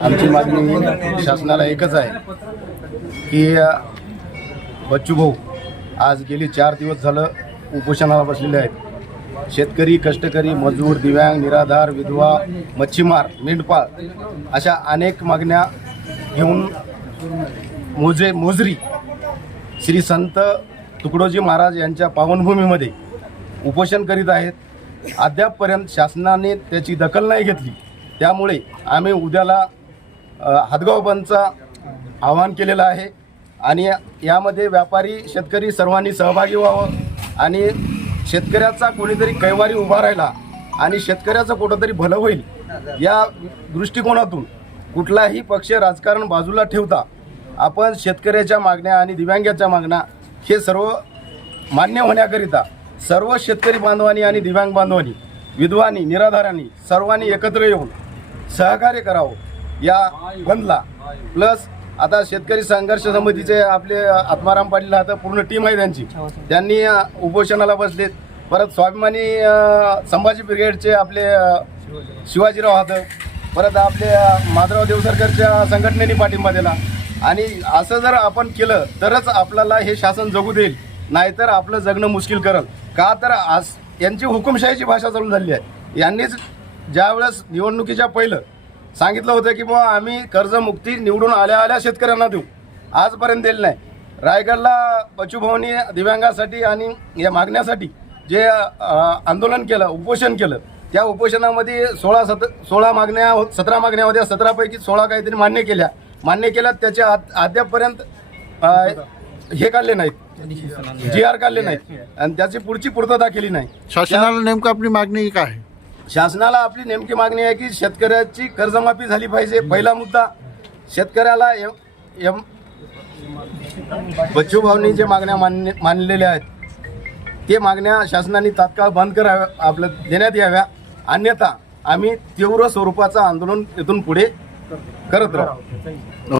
आमची मागणी शासनाला एकच आहे की बच्चू भाऊ आज गेली चार दिवस झालं उपोषणाला बसलेले आहेत. शेतकरी कष्टकरी मजूर दिव्यांग निराधार विधवा मच्छीमार मेंढपाळ अशा अनेक मागण्या घेऊन मोजे मोजरी श्री संत तुकडोजी महाराज यांच्या पावनभूमीमध्ये उपोषण करीत आहेत. अद्यापपर्यंत शासनाने त्याची दखल नाही घेतली. त्यामुळे आम्ही उद्याला अ, आवाहन केलेलं आहे. आणि यामध्ये व्यापारी शेतकरी सर्वांनी सहभागी व्हावं आणि शेतकऱ्याचा कोणीतरी कैवारी उभा राहिला आणि शेतकऱ्याचं कुठंतरी भलं होईल या दृष्टिकोनातून कुठलाही पक्ष राजकारण बाजूला ठेवता आपण शेतकऱ्याच्या मागण्या आणि दिव्यांगाच्या मागण्या हे सर्व मान्य होण्याकरिता सर्व शेतकरी बांधवांनी आणि दिव्यांग बांधवांनी विधवानी निराधारांनी सर्वांनी एकत्र येऊन सहकार्य करावं. या बंदला. प्लस आता शेतकरी संघर्ष समितीचे आपले आत्माराम पाटील आता पूर्ण टीम आहे त्यांची. त्यांनी अ, उपोषणाला बसलेत. परत स्वाभिमानी संभाजी ब्रिगेडचे आपले शिवाजीराव हातं परत आपले माधवराव देवसरकरच्या संघटनेने पाठिंबा दिला. आणि असं जर आपण केलं तरच आपल्याला हे शासन जगू देईल. नाहीतर आपलं जगणं मुश्किल करल. का तर आज यांची हुकुमशाहीची भाषा चालू झाली आहे. यांनीच ज्यावेळेस निवडणुकीच्या पहिलं सांगितलं होतं की बुवा आम्ही कर्जमुक्ती निवडून आल्या आल्या शेतकऱ्यांना देऊ. आजपर्यंत दिलं नाही. रायगडला बचूभाऊनी दिव्यांगासाठी आणि या मागण्यासाठी जे आंदोलन केलं उपोषण केलं त्या उपोषणामध्ये सोळा सत सोळा मागण्या हो, सतरा मागण्या होत्या. सतरापैकी सोळा काहीतरी मान्य केल्या. मान्य केल्या त्याच्या आद- अद्यापपर्यंत हे काढले नाहीत. जी आर काढले नाहीत. आणि त्याची पुढची पूर्तता केली नाही. शासनाला नेमकं आपली मागणी काय आहे? शासनाला आपली नेमकी मागणी आहे की शेतकऱ्याची कर्जमाफी झाली पाहिजे. पहिला मुद्दा शेतकऱ्याला एम एम बच्चू भाऊनी जे मागण्या मान्य मानलेल्या आहेत ते मागण्या शासनाने तात्काळ बंद कराव्या आपलं देण्यात याव्या. अन्यथा आम्ही तीव्र स्वरूपाचं आंदोलन इथून पुढे करत राहू.